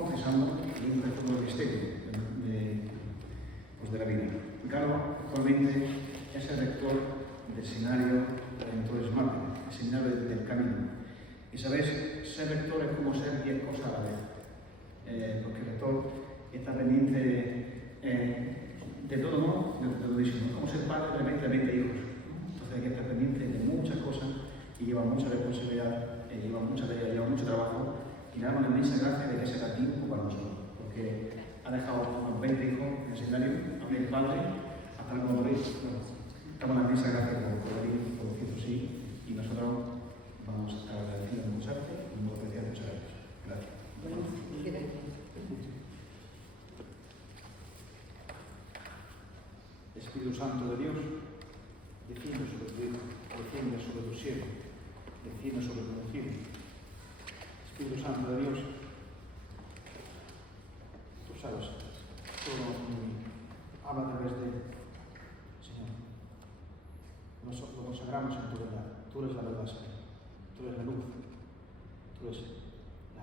confesando un retorno del misterio de la vida. Galo actualmente es el rector del seminario Redentores Mate, el seminario del Camino. Y sabéis, ser rector es como ser 10 cosas a la vez, porque el rector está pendiente de todo, ¿no? De todísimo. Es como ser padre de 20 hijos. Entonces hay que estar pendiente de muchas cosas y lleva mucha responsabilidad, lleva mucha tarea, lleva mucho trabajo. Y le damos la inmensa gracia de que sea tiempo para nosotros, porque ha dejado a 20 hijos en el seminario, a mi padre, hasta el morir. Damos la inmensa gracia por venir, por decirlo así, y nosotros vamos a estar agradecidos muchas gracias y muy especial muchas gracias. Gracias. Espíritu Santo de Dios, desciende sobre tu Hijo, desciende sobre tu siervo, desciende sobre tu ungido. Espíritu Santo de Dios, tú sabes, todo habla a través de él. Señor, nosotros lo consagramos en tu verdad. Tú eres la verdad, Señor. Tú eres la luz. Tú eres la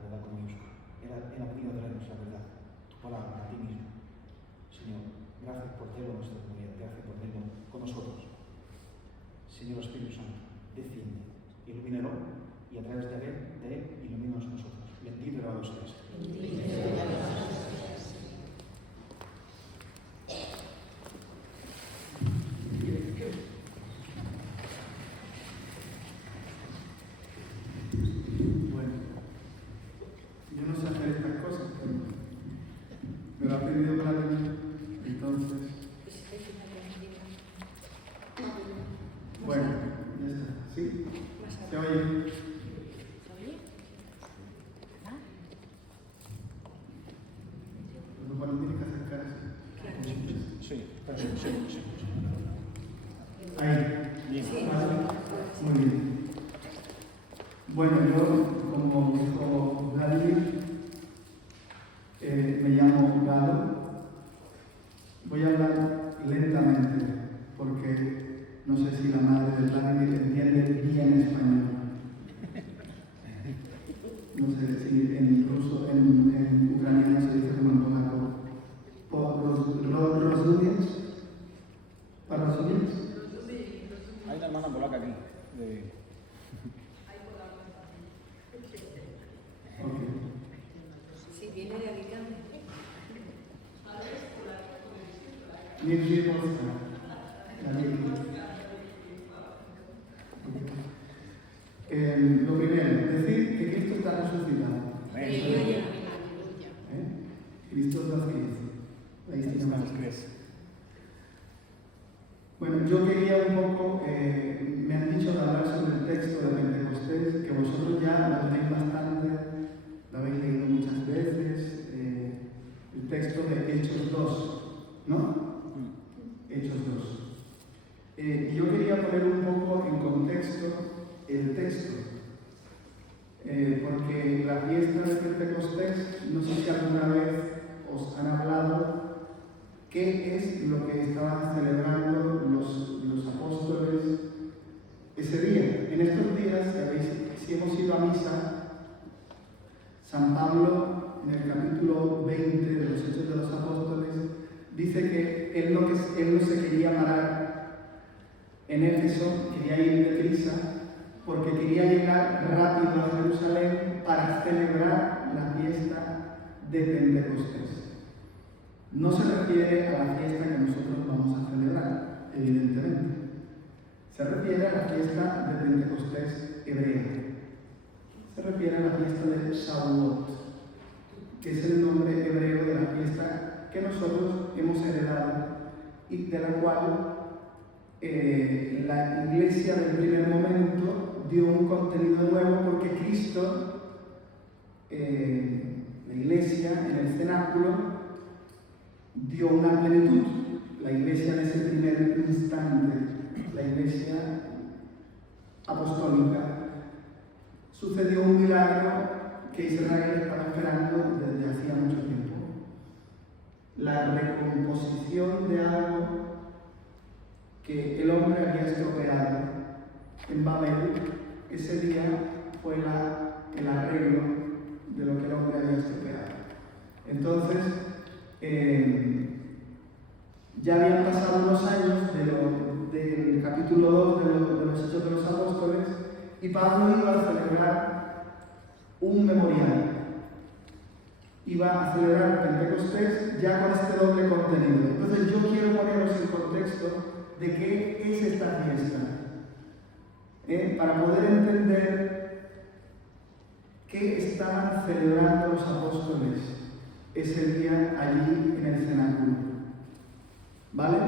verdad con mayúscula. Él ha venido a traernos la verdad, tu palabra, a ti mismo. Señor, gracias por tenerlo en nuestra comunidad, gracias por tenerlo con nosotros. Señor Espíritu Santo, desciende, ilumínalo y a través de él ilumínanos nosotros. Bendito y alabado seas. Bueno, yo no sé hacer estas cosas, pero me lo ha pedido Vladimir, entonces. Bueno, ya está. ¿Sí? ¿Se oye? Bueno, tiene que acercarse. Sí, sí. Ahí. Bien. ¿Vale? Muy bien. Bueno, yo, como dijo Vladimir, me llamo Galo. Voy a hablar lentamente, porque no sé si la madre de Vladimir entiende bien español. No sé si en ruso, en ucraniano se dice como en polaco. ¿Rozumiesz? ¿Para rozumiesz? Hay una hermana polaca aquí. Okay. Sí, viene de Alicante. Nie żyje Polska. Lo primero, decir que Cristo está resucitado. Cristo está feliz. Bueno, yo quería un poco, me han dicho de hablar sobre el texto de Pentecostés, que vosotros ya lo tenéis bastante, lo habéis leído muchas veces, el texto de Hechos 2, ¿no? Hechos 2. Y yo quería poner un poco en contexto el texto, porque la fiesta de Pentecostés, no sé si alguna vez os han hablado qué es lo que estaban celebrando los apóstoles ese día. En estos días, si hemos ido a misa, San Pablo, en el capítulo 20 de los Hechos de los Apóstoles, dice que él no se quería parar en Éfeso, quería ir deprisa, porque quería llegar rápido a Jerusalén para celebrar la fiesta de Pentecostés. No se refiere a la fiesta que nosotros vamos a celebrar, evidentemente. Se refiere a la fiesta de Pentecostés hebrea. Se refiere a la fiesta de Shavuot, que es el nombre hebreo de la fiesta que nosotros hemos heredado y de la cual la iglesia del primer momento dio un contenido nuevo, porque Cristo, la iglesia en el cenáculo, dio una plenitud. La iglesia en ese primer instante, la iglesia apostólica, sucedió un milagro que Israel estaba esperando desde hacía mucho tiempo. La recomposición de algo que el hombre había estropeado en Babel. Ese día fue el arreglo de lo que el hombre había estropeado. Entonces, ya habían pasado unos años del capítulo 2 de los Hechos de los Apóstoles y Pablo iba a celebrar un memorial. Iba a celebrar Pentecostés ya con este doble contenido. Entonces yo quiero poneros en contexto de qué es esta fiesta, para poder entender qué estaban celebrando los apóstoles ese día allí en el cenáculo. ¿Vale?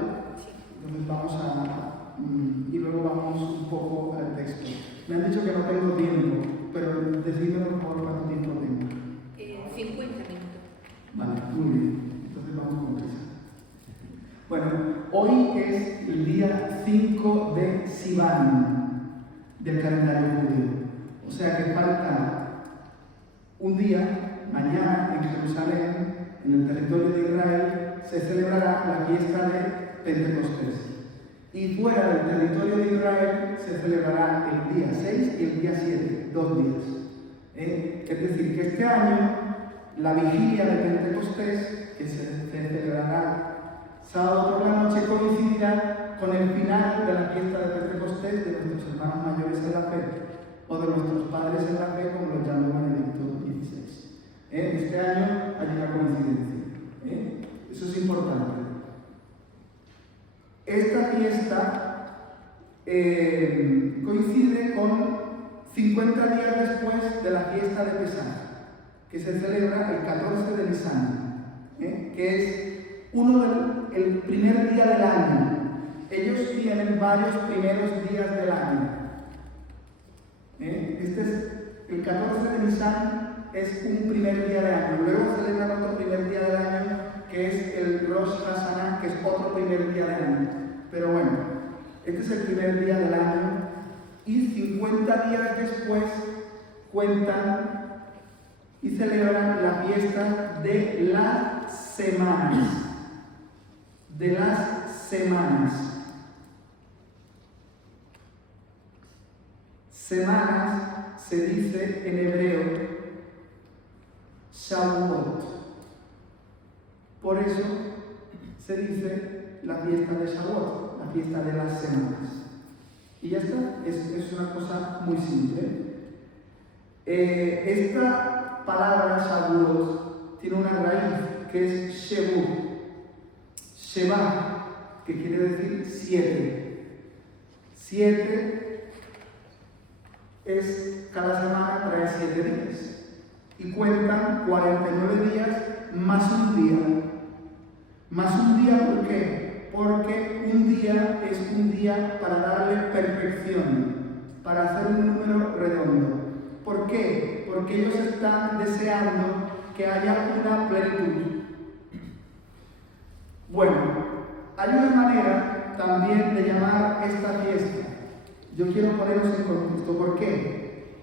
Entonces vamos y luego vamos un poco al texto. Me han dicho que no tengo tiempo, pero decidme por favor cuánto tiempo tengo. 50 minutos. Vale, muy bien. Entonces vamos con prisa. Bueno, hoy es el día 5 de Sivan del calendario judío. O sea que falta un día, mañana en Jerusalén, en el territorio de Israel, se celebrará la fiesta de Pentecostés. Y fuera del territorio de Israel se celebrará el día 6 y el día 7, 2 días. Es decir, que este año la vigilia de Pentecostés, que se celebrará sábado por la noche, coincidirá con el final de la fiesta de Pentecostés de nuestros hermanos mayores en la fe, o de nuestros padres en la fe, como lo llamó Benedicto XVI. Este año hay una coincidencia. Eso es importante. Esta fiesta coincide con 50 días después de la fiesta de Pesaj, que se celebra el 14 de Nisan, que es el primer día del año. Ellos tienen varios primeros días del año. Este es el 14 de Nisan, es un primer día del año. Luego celebran otro primer día del año, que es el Rosh Hashanah, que es otro primer día del año. Pero bueno, este es el primer día del año y 50 días después cuentan y celebran la fiesta de las semanas. De las semanas. Semanas se dice en hebreo Shavuot. Por eso se dice la fiesta de Shavuot, la fiesta de las semanas. Y ya está, es una cosa muy simple. Esta palabra Shavuot tiene una raíz que es Shevu, Sheva, que quiere decir 7. 7 es, cada semana trae 7 días. Y cuentan 49 días más un día. Más un día, ¿por qué? Porque un día es un día para darle perfección, para hacer un número redondo. ¿Por qué? Porque ellos están deseando que haya una plenitud. Bueno, hay una manera también de llamar esta fiesta. Yo quiero poneros en contexto. ¿Por qué?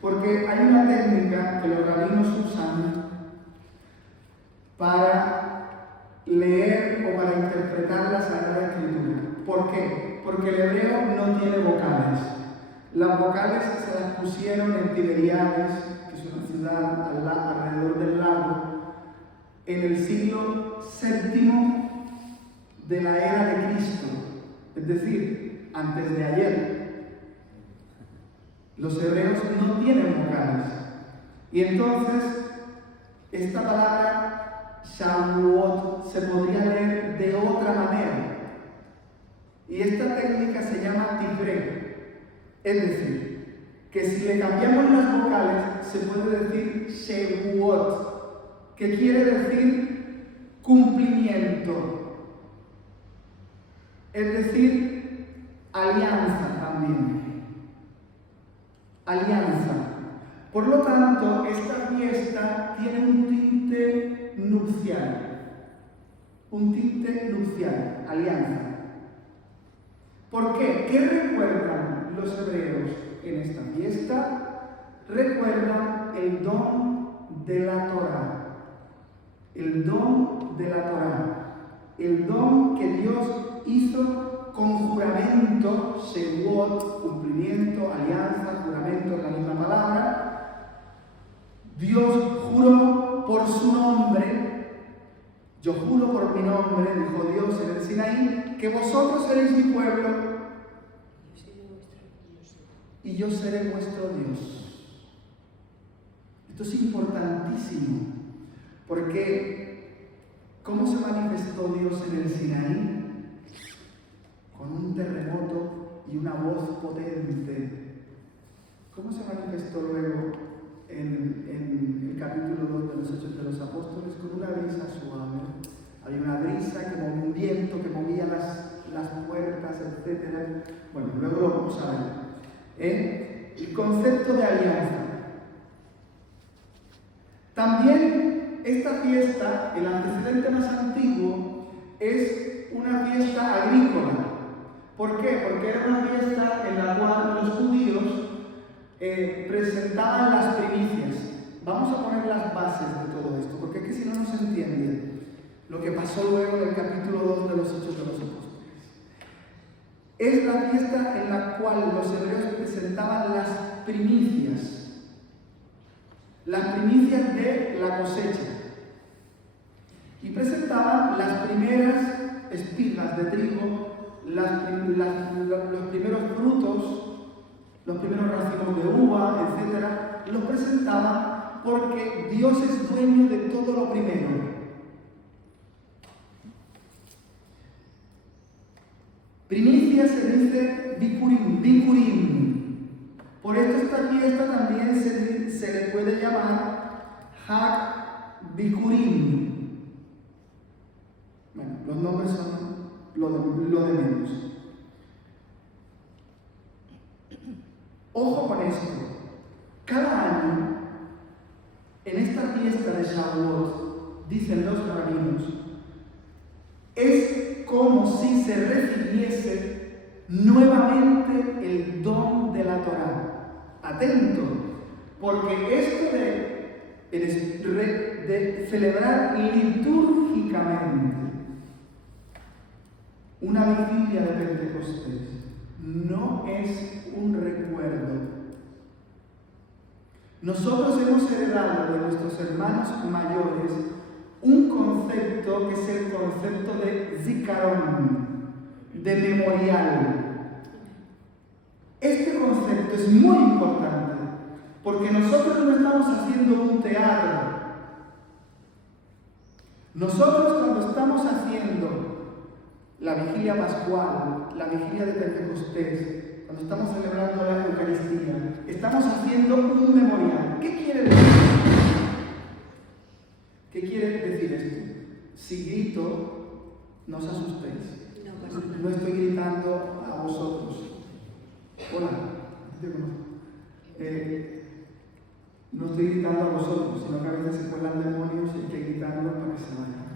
Porque hay una técnica que los rabinos usan para leer o para interpretar la Sagrada Escritura. ¿Por qué? Porque el hebreo no tiene vocales. Las vocales se las pusieron en Tiberiades, que es una ciudad alrededor del lago, en el siglo VII de la era de Cristo, es decir, antes de ayer. Los hebreos no tienen vocales. Y entonces, esta palabra Shavuot se podría leer de otra manera. Y esta técnica se llama Tifré. Es decir, que si le cambiamos las vocales, se puede decir Shevuot, que quiere decir cumplimiento. Es decir, alianza también. Alianza. Por lo tanto, esta fiesta tiene un tinte nupcial. Un tinte nupcial, alianza. ¿Por qué? ¿Qué recuerdan los hebreos en esta fiesta? Recuerdan el don de la Torá. El don de la Torá. El don que Dios hizo con juramento, Shevuot, cumplimiento, alianza, juramento, es la misma palabra, por mi nombre, dijo Dios en el Sinaí, que vosotros seréis mi pueblo y yo seré vuestro Dios. Esto es importantísimo, porque ¿cómo se manifestó Dios en el Sinaí? Con un terremoto y una voz potente. ¿Cómo se manifestó luego en el capítulo 2 de los Hechos de los Apóstoles? Con una brisa suave. Había una brisa, que movía un viento, que movía las puertas, etc. Bueno, luego lo vamos a ver. El concepto de alianza. También esta fiesta, el antecedente más antiguo, es una fiesta agrícola. ¿Por qué? Porque era una fiesta en la cual los judíos presentaban las primicias. Vamos a poner las bases de todo esto, porque es que si no, no se entiende lo que pasó luego en el capítulo 2 de los Hechos de los Apóstoles. Es la fiesta en la cual los hebreos presentaban las primicias de la cosecha, y presentaban las primeras espigas de trigo, los primeros frutos, los primeros racimos de uva, etc. Los presentaban porque Dios es dueño de todo lo primero. Primicia se dice bikurim. Por esto esta fiesta también se le puede llamar Hag Bikurim. Bueno, los nombres son lo de menos. Ojo con esto. Cada año, en esta fiesta de Shavuot, dicen los rabinos, es como si se recibiese nuevamente el don de la Torá. Atento, porque esto de celebrar litúrgicamente una vigilia de Pentecostés no es un recuerdo. Nosotros hemos heredado de nuestros hermanos mayores un concepto que es el concepto de zikaron, de memorial. Este concepto es muy importante, porque nosotros no estamos haciendo un teatro. Nosotros, cuando estamos haciendo la vigilia pascual, la vigilia de Pentecostés, cuando estamos celebrando la Eucaristía, estamos haciendo un memorial. ¿Qué quiere decir? ¿Qué quiere decir esto? Si grito, no os asustéis. No estoy gritando a vosotros. Hola, te conozco. No estoy gritando a vosotros, sino que a veces se cuelan demonios y hay que gritarlos para que se vayan.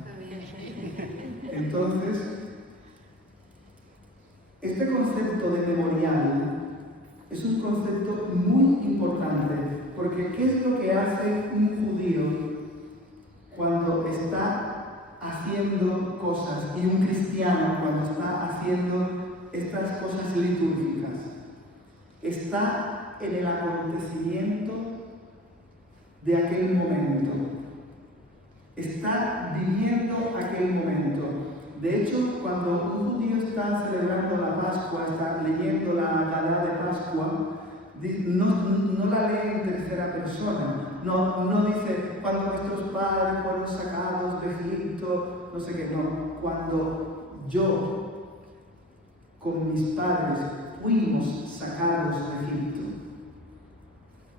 Entonces, este concepto de memorial es un concepto muy importante, porque ¿qué es lo que hace un judío cuando está haciendo cosas, y un cristiano cuando está haciendo estas cosas litúrgicas? Está en el acontecimiento de aquel momento. Está viviendo aquel momento. De hecho, cuando un judío está celebrando la Pascua, está leyendo la Haggadah de Pascua, no la lee en tercera persona. No dice, cuando nuestros padres fueron sacados de Egipto, no sé qué. No, cuando yo, con mis padres, fuimos sacados de Egipto.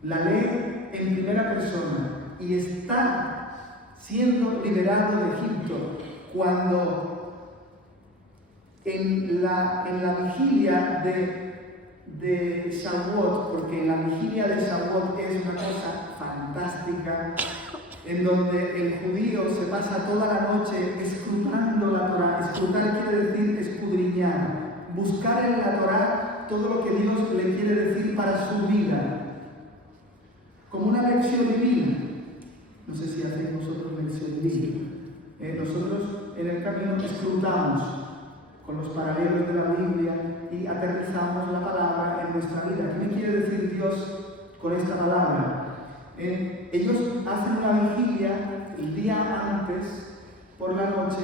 La lee en primera persona y está siendo liberado de Egipto cuando en la vigilia de Shavuot, porque en la vigilia de Shavuot es una cosa fantástica, en donde el judío se pasa toda la noche escrutando la Torá. Escrutar quiere decir escudriñar, buscar en la Torá todo lo que Dios le quiere decir para su vida, como una lección divina. No sé si hacéis vosotros lección divina. Nosotros en el camino escrutamos con los paralelos de la Biblia y aterrizamos la palabra en nuestra vida. ¿Qué me quiere decir Dios con esta palabra? Ellos hacen una vigilia el día antes, por la noche,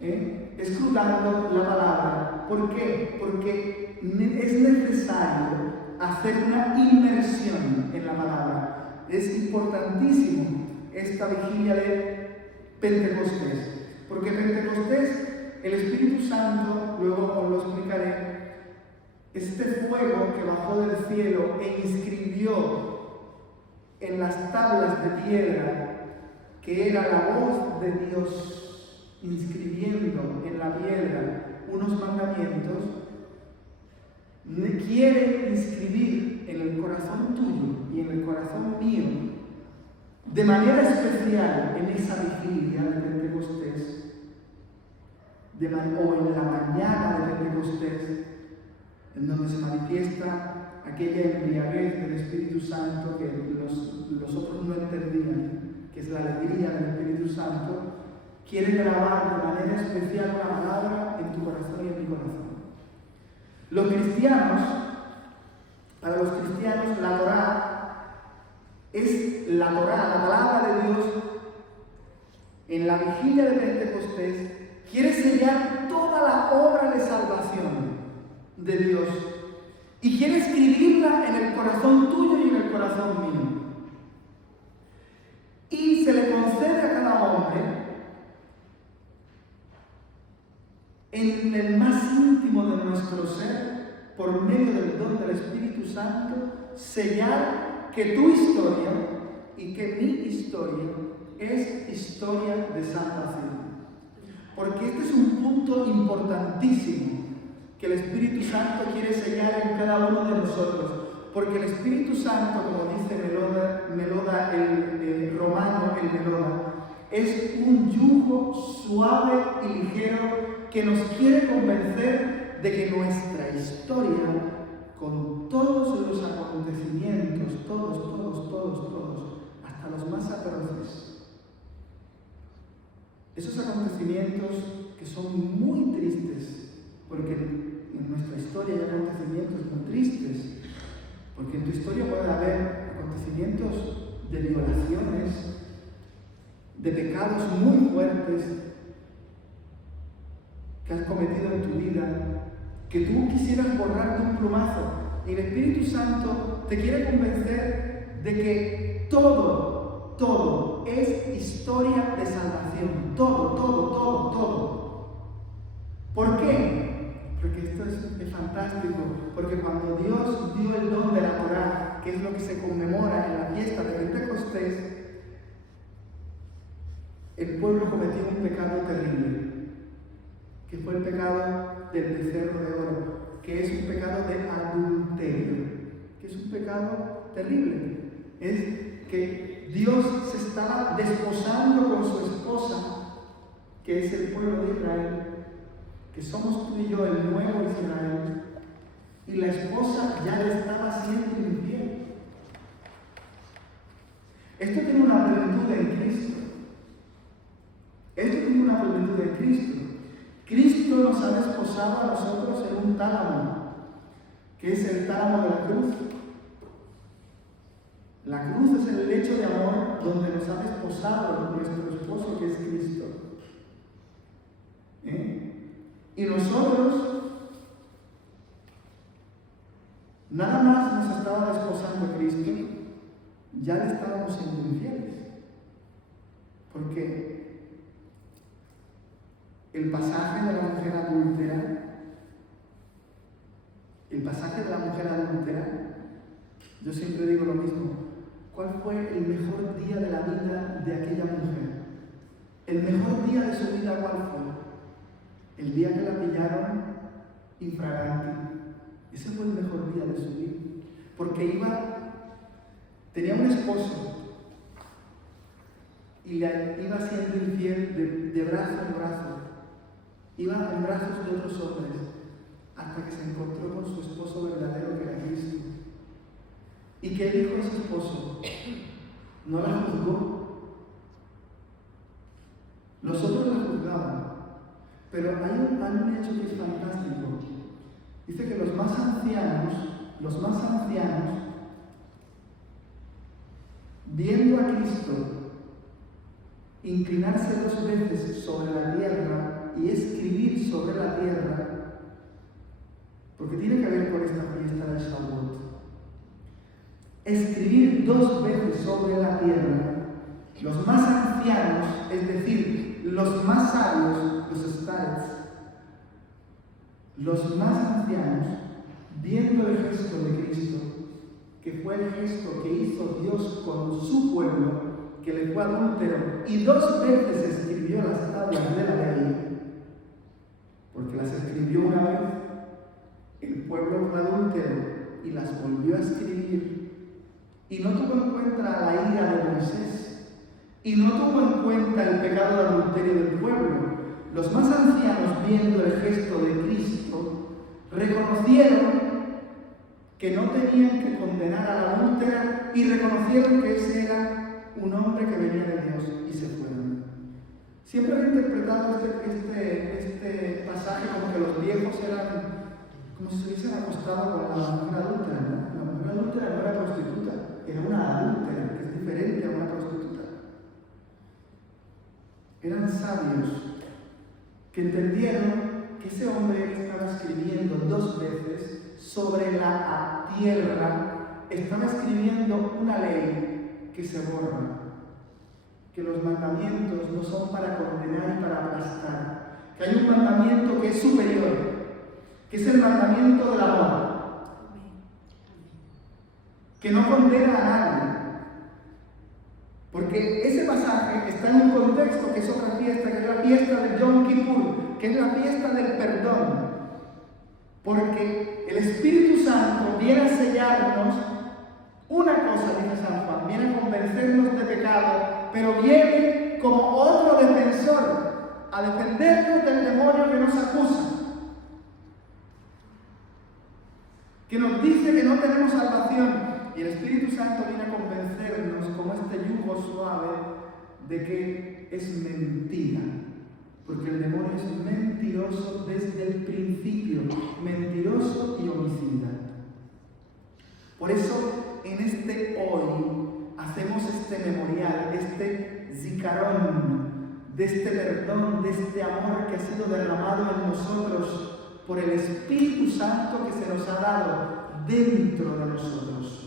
escrutando la palabra. ¿Por qué? Porque es necesario hacer una inmersión en la palabra. Es importantísimo esta vigilia de Pentecostés, porque Pentecostés, el Espíritu Santo, luego os lo explicaré, este fuego que bajó del cielo e inscribió en las tablas de piedra, que era la voz de Dios inscribiendo en la piedra unos mandamientos, quiere inscribir en el corazón tuyo y en el corazón mío, de manera especial en esa vigilia de Pentecostés, o en la mañana de Pentecostés, en donde se manifiesta aquella embriaguez del Espíritu Santo que los otros no entendían, que es la alegría del Espíritu Santo, quiere grabar de manera especial una palabra en tu corazón y en mi corazón. Los cristianos, para los cristianos, la Torá es la Torá, la palabra de Dios. En la vigilia de Pentecostés quiere sellar toda la obra de salvación de Dios y quiere escribirla en el corazón tuyo y en el corazón mío. Y se le concede a cada hombre, en el más íntimo de nuestro ser, por medio del don del Espíritu Santo, sellar que tu historia y que mi historia es historia de salvación. Porque este es un punto importantísimo que el Espíritu Santo quiere sellar en cada uno de nosotros. Porque el Espíritu Santo, como dice Meloda, el romano, el Meloda, es un yugo suave y ligero que nos quiere convencer de que nuestra historia, con todos los acontecimientos, todos, hasta los más atroces, esos acontecimientos que son muy tristes, porque en nuestra historia hay acontecimientos muy tristes, porque en tu historia puede haber acontecimientos de violaciones, de pecados muy fuertes que has cometido en tu vida, que tú quisieras borrar de un plumazo. Y el Espíritu Santo te quiere convencer de que todo es historia de salvación. Todo. ¿Por qué? Porque esto es fantástico. Porque cuando Dios dio el don de la Torá, que es lo que se conmemora en la fiesta de Pentecostés, el pueblo cometió un pecado terrible, que fue el pecado del becerro de oro, que es un pecado de adulterio, que es un pecado terrible. Es que Dios se estaba desposando con su esposa, que es el pueblo de Israel, que somos tú y yo, el nuevo Israel, y la esposa ya le estaba siendo infiel. Esto tiene una plenitud en Cristo. Cristo nos ha desposado a nosotros en un tálamo, que es el tálamo de la cruz. La cruz es el lecho de amor donde nos ha desposado nuestro esposo, que es Cristo. Y nosotros, nada más nos estaba desposando Cristo, ya le estábamos siendo infieles. Porque el pasaje de la mujer adúltera, yo siempre digo lo mismo. ¿Cuál fue el mejor día de la vida de aquella mujer? El mejor día de su vida, ¿cuál fue? El día que la pillaron infraganti. Ese fue el mejor día de su vida. Porque tenía un esposo y le iba siendo infiel de brazo en brazo. Iba en brazos de otros hombres hasta que se encontró con su esposo verdadero, que era Cristo. ¿Y qué dijo ese esposo? No la juzgó. Los otros la juzgaban. Pero hay un hecho que es fantástico. Dice que los más ancianos, viendo a Cristo inclinarse 2 veces sobre la tierra, y escribir sobre la tierra, porque tiene que ver con esta fiesta de Shavuot. Escribir 2 veces sobre la tierra, los más ancianos, es decir, los más sabios, los starets, los más ancianos, viendo el gesto de Cristo, que fue el gesto que hizo Dios con su pueblo, que le fue adúltero, y 2 veces escribió las tablas de la ley, porque las escribió una vez, el pueblo fue adúltero y las volvió a escribir, y no tuvo en cuenta la ira de Moisés, y no tuvo en cuenta el pecado de adulterio del pueblo. Los más ancianos, viendo el gesto de Cristo, reconocieron que no tenían que condenar a la adúltera y reconocieron que ese era un hombre que venía de Dios y se fueron. Siempre he interpretado este pasaje como que los viejos eran como si se hubiesen acostado con la mujer adúltera, ¿no? La mujer adúltera no era prostituta, era una adúltera, que es diferente a una prostituta. Eran sabios que entendieron que ese hombre estaba escribiendo 2 veces sobre la tierra, estaba escribiendo una ley que se borra, que los mandamientos no son para condenar y para aplastar, que hay un mandamiento que es superior, que es el mandamiento del amor, que no condena a nadie. Porque ese pasaje está en un contexto que es otra fiesta, que es la fiesta de Yom Kippur, que es la fiesta del perdón. Porque el Espíritu Santo viene a sellarnos una cosa, dice San Juan, viene a convencernos de pecado, pero viene como otro defensor a defendernos del demonio que nos acusa, que nos dice que no tenemos salvación. Y el Espíritu Santo viene a convencernos, como este yugo suave, de que es mentira. Porque el demonio es mentiroso desde el principio, mentiroso y homicida. Por eso, en este hoy, hacemos este memorial, este zicarón, de este perdón, de este amor que ha sido derramado en nosotros por el Espíritu Santo que se nos ha dado dentro de nosotros.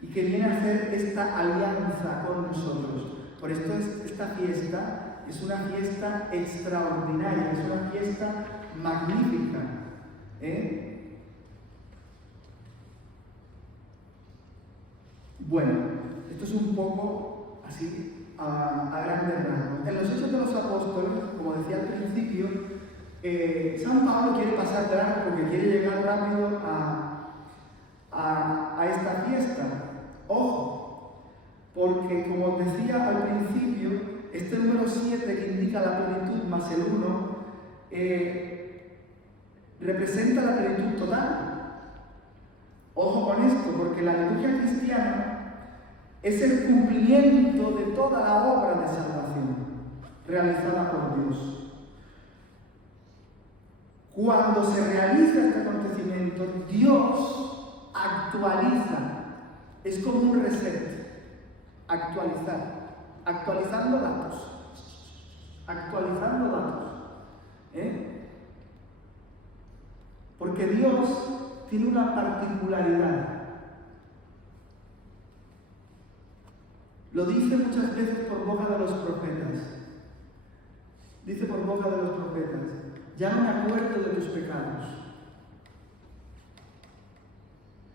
Y que viene a hacer esta alianza con nosotros. Por esto esta fiesta es una fiesta extraordinaria, es una fiesta magnífica. Bueno, esto es un poco así a grandes rasgos. En los Hechos de los Apóstoles, como decía al principio, San Pablo quiere pasar de largo porque quiere llegar rápido a esta fiesta. Ojo, porque como decía al principio, este número 7 que indica la plenitud más el 1 representa la plenitud total. Ojo con esto, porque la liturgia cristiana es el cumplimiento de toda la obra de salvación realizada por Dios. Cuando se realiza este acontecimiento, Dios actualiza. Es como un reset, actualizando datos. Porque Dios tiene una particularidad. Lo dice muchas veces por boca de los profetas. Dice por boca de los profetas: ya no me acuerdo de tus pecados.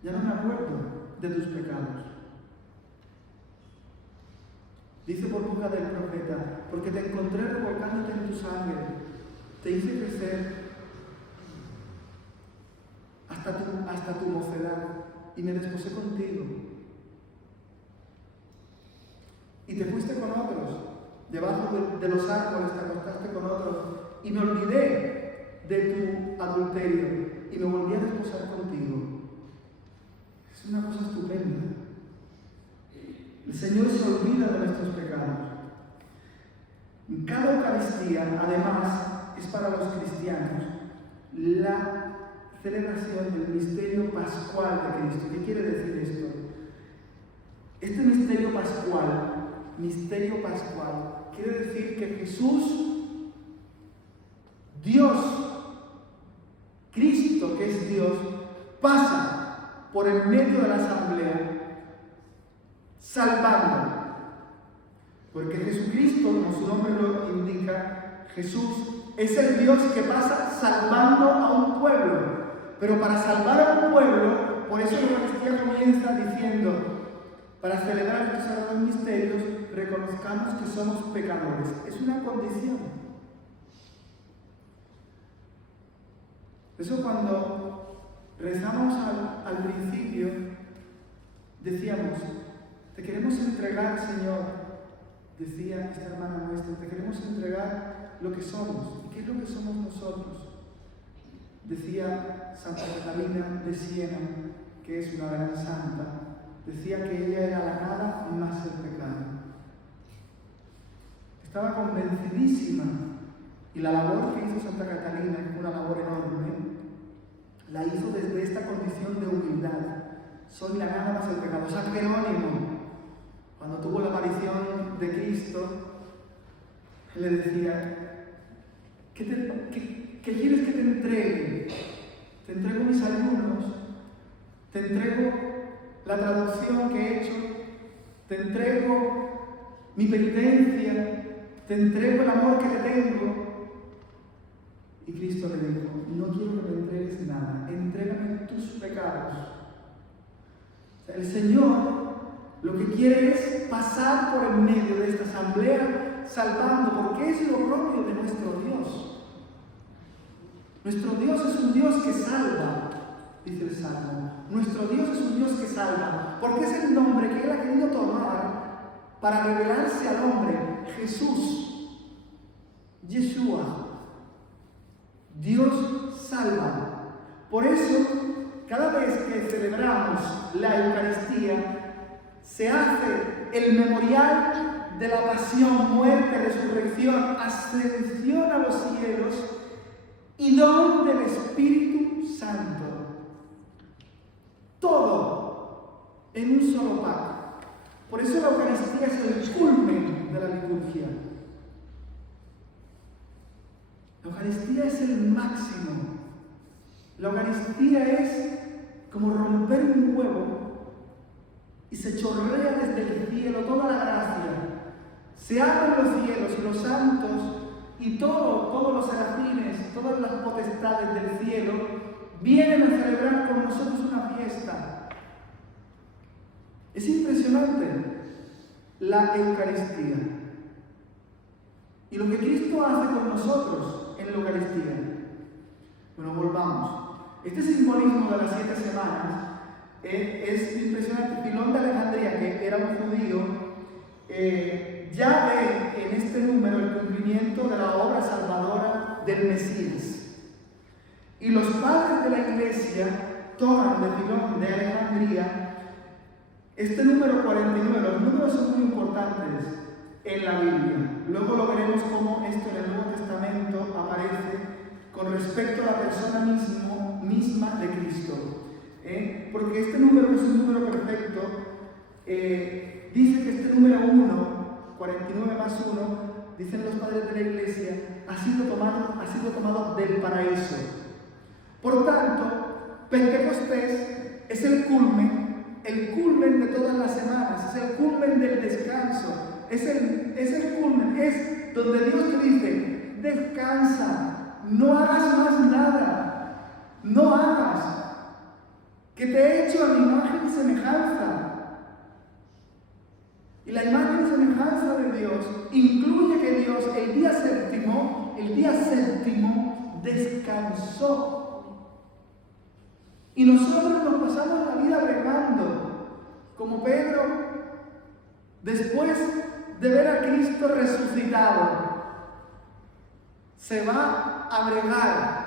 Ya no me acuerdo de tus pecados. Dice por boca del profeta: porque te encontré revolcándote en tu sangre, te hice crecer hasta tu mocedad y me desposé contigo. Y te fuiste con otros, debajo de los árboles te acostaste con otros, y me olvidé de tu adulterio y me volví a desposar contigo. Es una cosa estupenda. El Señor se olvida de nuestros pecados. Cada Eucaristía, además, es para los cristianos la celebración del misterio pascual de Cristo. ¿Qué quiere decir esto? Este misterio pascual, quiere decir que Jesús Dios, Cristo, que es Dios, pasa por el medio de la asamblea salvando. Porque Jesucristo, como su nombre lo indica, Jesús es el Dios que pasa salvando a un pueblo. Pero para salvar a un pueblo, por eso la Eucaristía comienza diciendo: para celebrar estos sagrados misterios, reconozcamos que somos pecadores. Es una condición. Por eso cuando rezamos al principio, decíamos: te queremos entregar, Señor. Decía esta hermana nuestra: te queremos entregar lo que somos. ¿Y qué es lo que somos nosotros? Decía Santa Catalina de Siena, que es una gran santa, decía que ella era la nada más el pecado. Estaba convencidísima, y la labor que hizo Santa Catalina, que fue una labor enorme, la hizo desde esta condición de humildad. Soy la nada más el pecado. San Jerónimo, cuando tuvo la aparición de Cristo, le decía: ¿qué quieres que te entregue? Te entrego mis ayunos, te entrego la traducción que he hecho, te entrego mi penitencia, te entrego el amor que te tengo. Y Cristo le dijo: no quiero que me entregues nada, entrégame tus pecados. O sea, el Señor lo que quiere es pasar por el medio de esta asamblea salvando, porque es lo propio de nuestro Dios. Nuestro Dios es un Dios que salva, dice el Salmo. Nuestro Dios es un Dios que salva, porque es el nombre que Él ha querido tomar para revelarse al hombre. Jesús, Yeshua, Dios salva. Por eso, cada vez que celebramos la Eucaristía, se hace el memorial de la pasión, muerte, resurrección, ascensión a los cielos y don del Espíritu Santo. Todo en un solo pacto. Por eso la Eucaristía es el culmen de la liturgia. La Eucaristía es el máximo. La Eucaristía es como romper un huevo y se chorrea desde el cielo toda la gracia. Se abren los cielos y los santos y todos los serafines, todas las potestades del cielo vienen a celebrar con nosotros una fiesta. Es impresionante la Eucaristía. Y lo que Cristo hace con nosotros en la Eucaristía. Bueno, volvamos. Este simbolismo de las 7 semanas es impresionante. Filón de Alejandría, que era un judío, ya ve en este número el cumplimiento de la obra salvadora del Mesías. Y los padres de la Iglesia toman de Filón de Alejandría este número 49. Los números son muy importantes en la Biblia. Luego lo veremos cómo esto en el Nuevo Testamento aparece con respecto a la persona misma de Cristo. Porque este número no es un número perfecto. Dice que este número 1, 49 más 1, dicen los padres de la Iglesia, ha sido tomado del paraíso. Por tanto, Pentecostés es el culmen de todas las semanas, es el culmen del descanso, es el culmen, es donde Dios te dice: descansa, no hagas más nada, no hagas, que te he hecho a mi imagen y semejanza. Y la imagen y semejanza de Dios incluye que Dios el día séptimo descansó. Y nosotros nos pasamos la vida bregando, como Pedro, después de ver a Cristo resucitado, se va a bregar.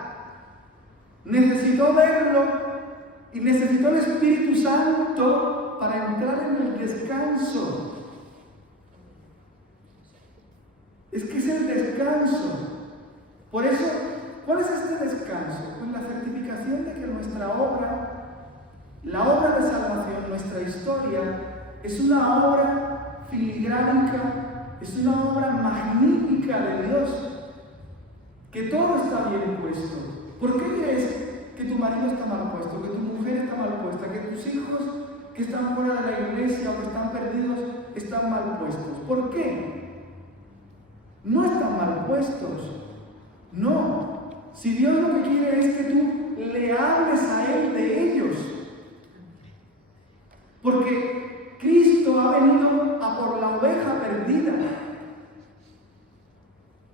Necesitó verlo y necesitó el Espíritu Santo para entrar en el descanso. Es que es el descanso. Por eso, ¿cuál es este descanso? Pues la certificación de que nuestra obra, la obra de salvación, nuestra historia, es una obra filigránica, es una obra magnífica de Dios, que todo está bien puesto. ¿Por qué crees que tu marido está mal puesto, que tu mujer está mal puesta, que tus hijos que están fuera de la iglesia o que están perdidos están mal puestos? ¿Por qué? No están mal puestos. No. Si Dios lo que quiere es que tú le hables a Él de ellos. Porque Cristo ha venido a por la oveja perdida.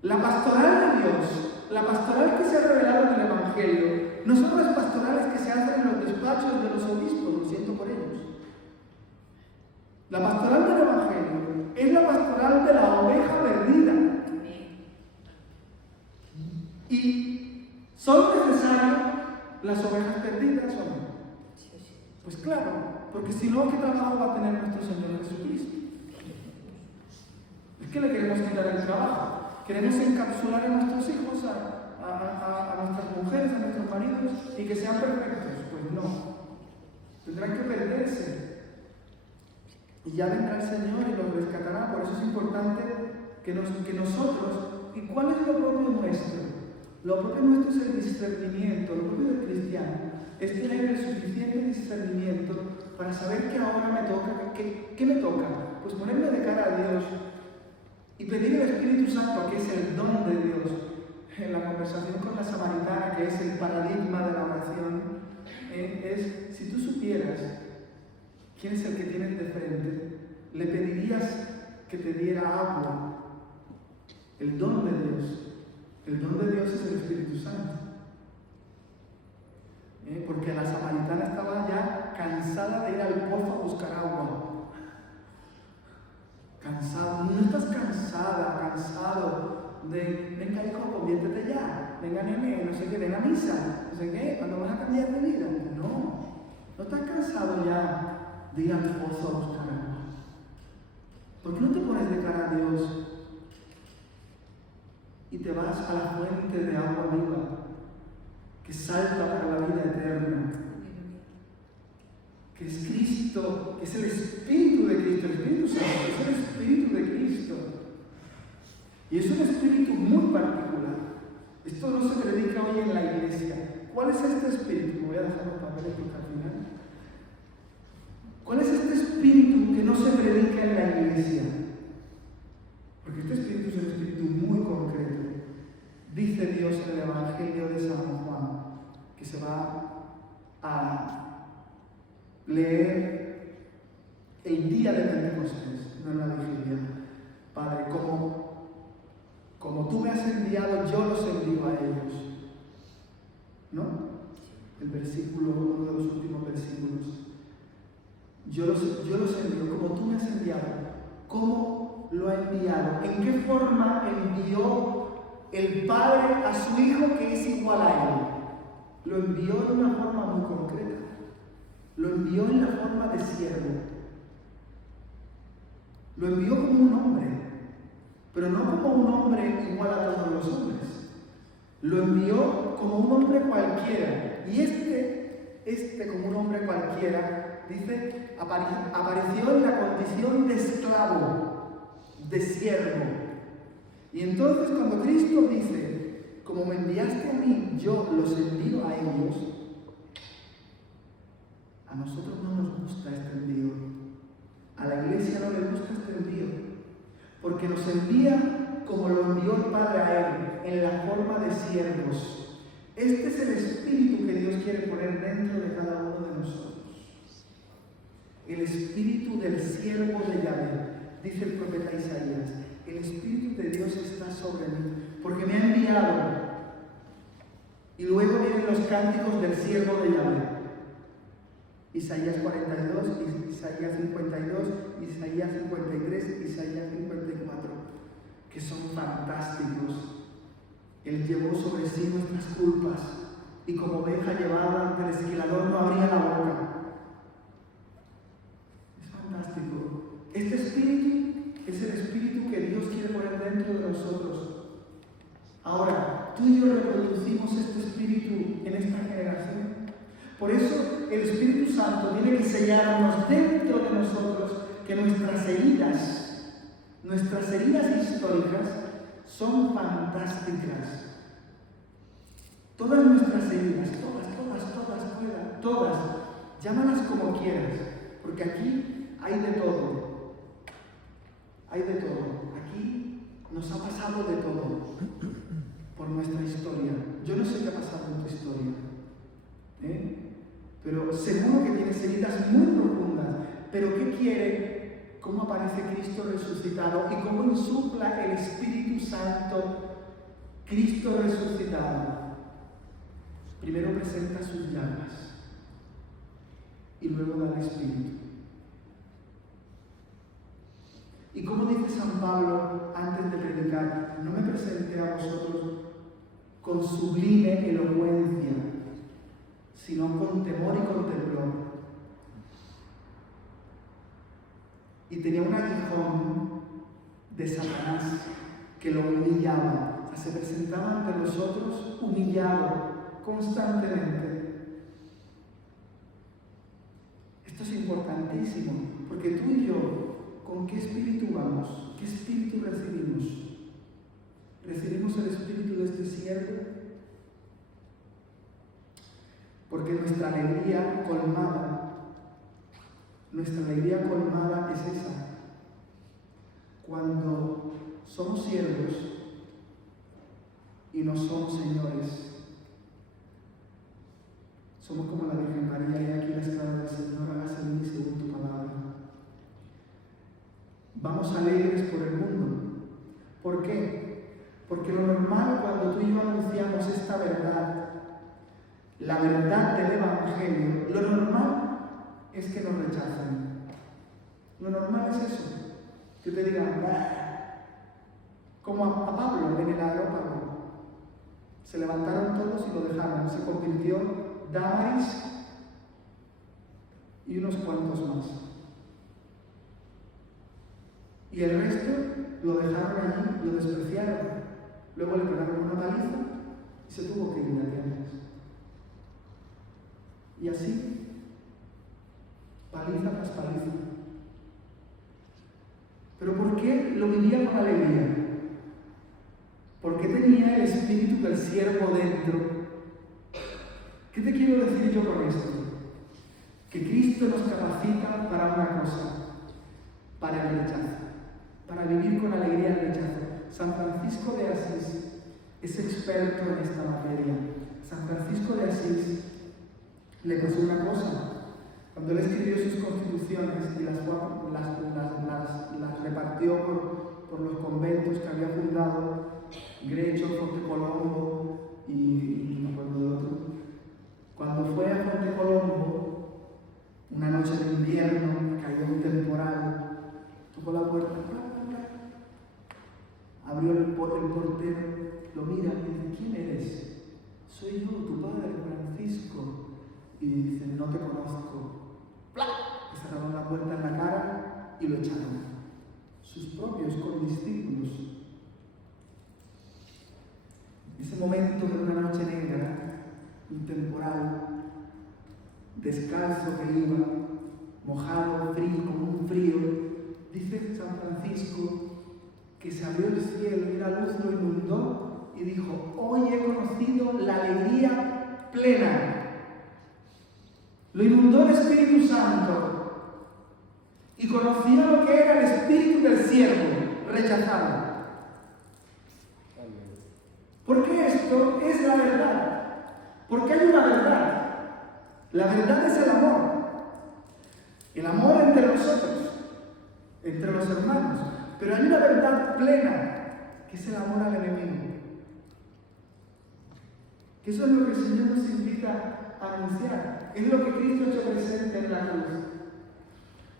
La pastoral de Dios, la pastoral que se ha revelado en el Evangelio, no son las pastorales que se hacen en los despachos de los obispos, lo siento por ellos. La pastoral del Evangelio es la pastoral de la oveja perdida. ¿Y son necesarias las ovejas perdidas o no? Pues claro, porque si no, ¿qué trabajo va a tener nuestro Señor Jesucristo? Es que le queremos quitar el trabajo. Queremos encapsular a nuestros hijos, a nuestras mujeres, a nuestros maridos y que sean perfectos. Pues no. Tendrán que perderse. Y ya vendrá el Señor y los rescatará. Por eso es importante que nosotros, ¿y cuál es lo propio nuestro? Lo propio nuestro es el discernimiento, lo propio del cristiano es tener el suficiente discernimiento para saber que ahora me toca, ¿qué me toca? Pues ponerme de cara a Dios y pedir el Espíritu Santo, que es el don de Dios. En la conversación con la samaritana, que es el paradigma de la oración, es, si tú supieras quién es el que tienes de frente, le pedirías que te diera agua. El don de Dios. El don de Dios es el Espíritu Santo. Porque la samaritana estaba ya cansada de ir al pozo a buscar agua. Cansado. ¿No estás cansado de, venga hijo, conviértete ya, venga nene, no sé qué, ven a misa, no sé qué, cuando vas a cambiar de vida? No estás cansado ya de ir al pozo a buscar agua. ¿Por qué no te pones de cara a Dios y te vas a la fuente de agua viva que salta para la vida eterna? Que es Cristo, que es el Espíritu de Cristo, el Espíritu Santo, es el Espíritu de Cristo. Y es un espíritu muy particular. Esto no se predica hoy en la iglesia. ¿Cuál es este espíritu? Me voy a dejar los papeles porque al final. ¿Cuál es este espíritu que no se predica en la iglesia? Porque este espíritu es un espíritu muy concreto. Dice Dios en el Evangelio de San Juan, que se va a leer el día de Pentecostés, no en la vigilia. Padre, como tú me has enviado, yo los envío a ellos. ¿No? El versículo, uno de los últimos versículos. Yo los envío, como tú me has enviado. ¿Cómo lo ha enviado? ¿En qué forma envió el Padre a su Hijo que es igual a Él? Lo envió de una forma muy concreta. Lo envió en la forma de siervo. Lo envió como un hombre, pero no como un hombre igual a todos los hombres. Lo envió como un hombre cualquiera. Y este como un hombre cualquiera, dice, apareció en la condición de esclavo, de siervo. Y entonces cuando Cristo dice, como me enviaste a mí, yo los envío a ellos, a nosotros no nos gusta este envío. A la iglesia no le gusta este envío. Porque nos envía como lo envió el Padre a Él, en la forma de siervos. Este es el espíritu que Dios quiere poner dentro de cada uno de nosotros. El espíritu del siervo de Yahvé. Dice el profeta Isaías, el Espíritu de Dios está sobre mí, porque me ha enviado. Y luego vienen los cánticos del siervo de Yahvé. Isaías 42, Isaías 52, Isaías 53, Isaías 54, que son fantásticos. Él llevó sobre sí nuestras culpas, y como oveja llevada ante el esquilador no abría la boca. Es fantástico. Este espíritu es el espíritu que Dios quiere poner dentro de nosotros. Ahora, tú y yo reproducimos este espíritu en esta generación. Por eso el Espíritu Santo tiene que sellarnos dentro de nosotros que nuestras heridas históricas son fantásticas. Todas nuestras heridas, todas, llámalas como quieras, porque aquí hay de todo. Hay de todo. Aquí nos ha pasado de todo por nuestra historia. Yo no sé qué ha pasado en tu historia, pero seguro que tienes heridas muy profundas. Pero ¿qué quiere? ¿Cómo aparece Cristo resucitado? ¿Y cómo insufla el Espíritu Santo Cristo resucitado? Primero presenta sus llagas y luego da el Espíritu. Y como dice San Pablo antes de predicar, no me presenté a vosotros con sublime elocuencia, sino con temor y con temblor. Y tenía un aguijón de Satanás que lo humillaba. O sea, se presentaba ante nosotros humillado constantemente. Esto es importantísimo, porque tú y yo, ¿con qué espíritu vamos? ¿Qué espíritu recibimos? ¿Recibimos el espíritu de este siervo? Porque nuestra alegría colmada es esa. Cuando somos siervos y no somos señores, somos como la Virgen María, y aquí la esclava del Señor, hágase en mí según tu palabra. Vamos alegres por el mundo. ¿Por qué? Porque lo normal cuando tú y yo anunciamos esta verdad, la verdad del Evangelio, lo normal es que nos rechacen. Lo normal es eso, que te digan, ¡bah! Como a Pablo en el Areópago. Se levantaron todos y lo dejaron. Se convirtió Dámaris y unos cuantos más. Y el resto lo dejaron allí, lo despreciaron. Luego le pegaron una paliza y se tuvo que ir a Atenas. Y así, paliza tras paliza. ¿Pero por qué lo vivía con alegría? Porque tenía el espíritu del siervo dentro. ¿Qué te quiero decir yo con esto? Que Cristo nos capacita para una cosa, para el rechazo, para vivir con alegría el rechazo. San Francisco de Asís es experto en esta materia. San Francisco de Asís le pasó una cosa. Cuando él escribió sus constituciones y las repartió por los conventos que había fundado, Grecho, Fonte Colombo y no me acuerdo de otro. Cuando fue a Fonte Colombo, una noche de invierno, cayó un temporal, tocó la puerta, abrió el portero, lo mira y dice, ¿quién eres? Soy yo, tu padre, Francisco. Y dice, no te conozco. ¡Pla! Le cerraron la puerta en la cara y lo echaron. Sus propios condiscípulos. En ese momento de una noche negra, un temporal, descalzo que iba, mojado, frío, como un frío, dice San Francisco que se abrió el cielo y la luz lo inundó y dijo, hoy he conocido la alegría plena. Lo inundó el Espíritu Santo y conocía lo que era el espíritu del siervo rechazado. Porque esto es la verdad. Porque hay una verdad. La verdad es el amor. El amor entre nosotros, entre los hermanos. Pero hay una verdad plena, que es el amor al enemigo. Que eso es lo que el Señor nos invita a anunciar. Es lo que Cristo ha hecho presente en la cruz.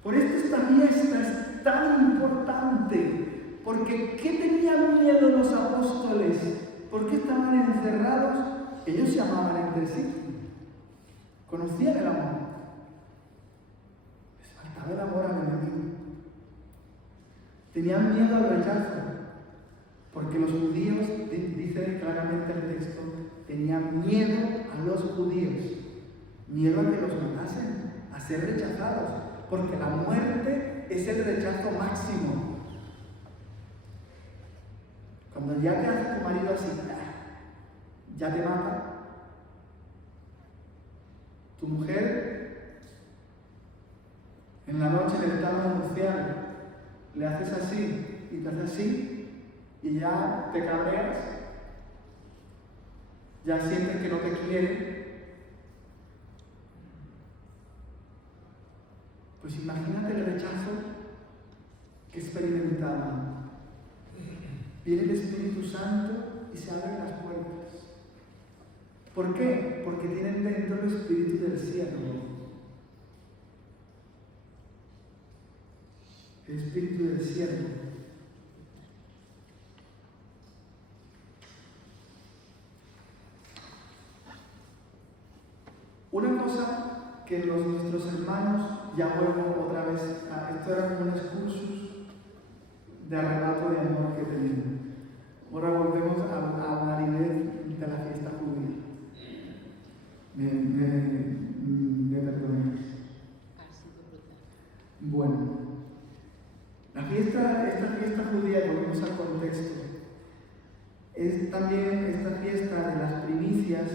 Por esto esta fiesta es tan importante. Porque ¿qué tenían miedo los apóstoles? ¿Por qué estaban encerrados? Ellos se amaban entre sí. Conocían el amor. Les faltaba el amor al enemigo. Tenían miedo al rechazo. Porque los judíos, dice claramente el texto, tenían miedo a los judíos. Miedo a que los matasen, a ser rechazados. Porque la muerte es el rechazo máximo. Cuando ya te hace tu marido así, ya te mata, Tu mujer, en la noche en el estado nupcial, le haces así y te hace así y ya te cabreas, ya sientes que no te quiere. Pues imagínate el rechazo que experimentaban. Viene el Espíritu Santo y se abren las puertas. ¿Por qué? Porque tienen dentro el espíritu del siervo. El espíritu del siervo. Una cosa que nuestros hermanos, ya vuelvo otra vez, esto era como un excursus de arrebato de amor que tenían. Ahora volvemos a la aridez de la fiesta judía. Me perdonéis. Bueno, esta fiesta judía, volvemos al contexto, es también esta fiesta de las primicias.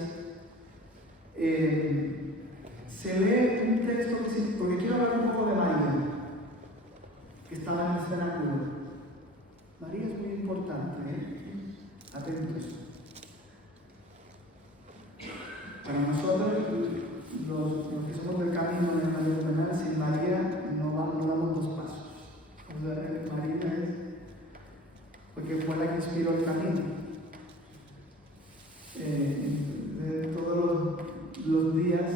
Se lee un texto, porque quiero hablar un poco de María, que estaba en el cenáculo. María es muy importante, atentos. Para nosotros, los que somos del camino en el camino penal, sin María no damos dos pasos. O sea, María es porque fue la que inspiró el camino. Todos los días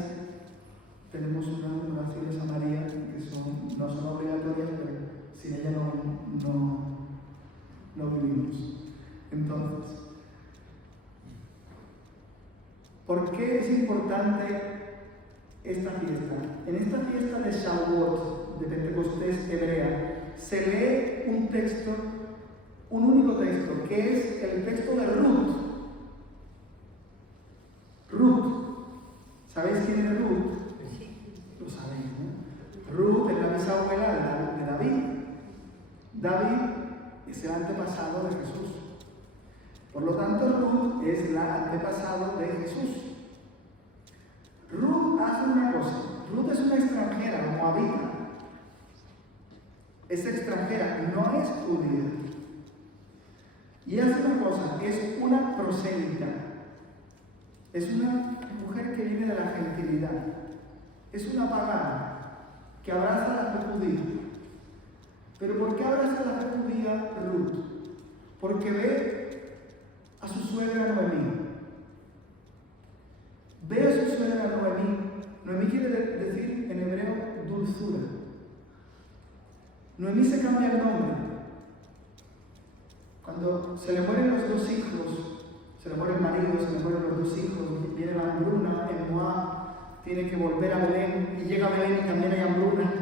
tenemos unas oraciones a María que no son obligatorias, pero sin ella no vivimos. Entonces, ¿por qué es importante esta fiesta? En esta fiesta de Shavuot, de Pentecostés hebrea, se lee un texto, un único texto, que es el texto de Ruth. Ruth. ¿Sabéis quién es Ruth? Sí. Lo sabéis, ¿no? Ruth es la bisabuela de David. David es el antepasado de Jesús. Por lo tanto, Ruth es la antepasado de Jesús. Ruth hace una cosa. Ruth es una extranjera, moabita. Es extranjera, no es judía. Y hace una cosa, es una prosélyta. Es una mujer que viene de la gentilidad. Es una pagana que abraza la fe judía. ¿Pero por qué abraza la fe judía Ruth? Porque ve a su suegra Noemí. Ve a su suegra Noemí. Noemí quiere decir en hebreo dulzura. Noemí se cambia el nombre. Cuando se le mueren los dos hijos, se le muere el marido, se le mueren los dos hijos, viene la hambruna en Moab, tiene que volver a Belén y llega a Belén y también hay hambruna.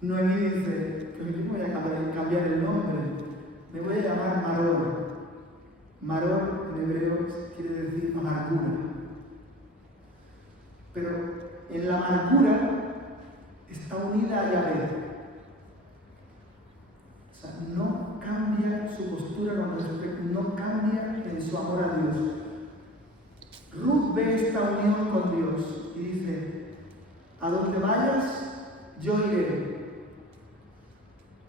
Noemí dice, pero yo voy a cambiar el nombre, me voy a llamar Maror. Maror en hebreo quiere decir amargura. Pero en la amargura está unida a Yahvé. O sea, no cambia su postura con respecto, no cambia en su amor a Dios. Ruth ve esta unión con Dios y dice, a donde vayas, yo iré.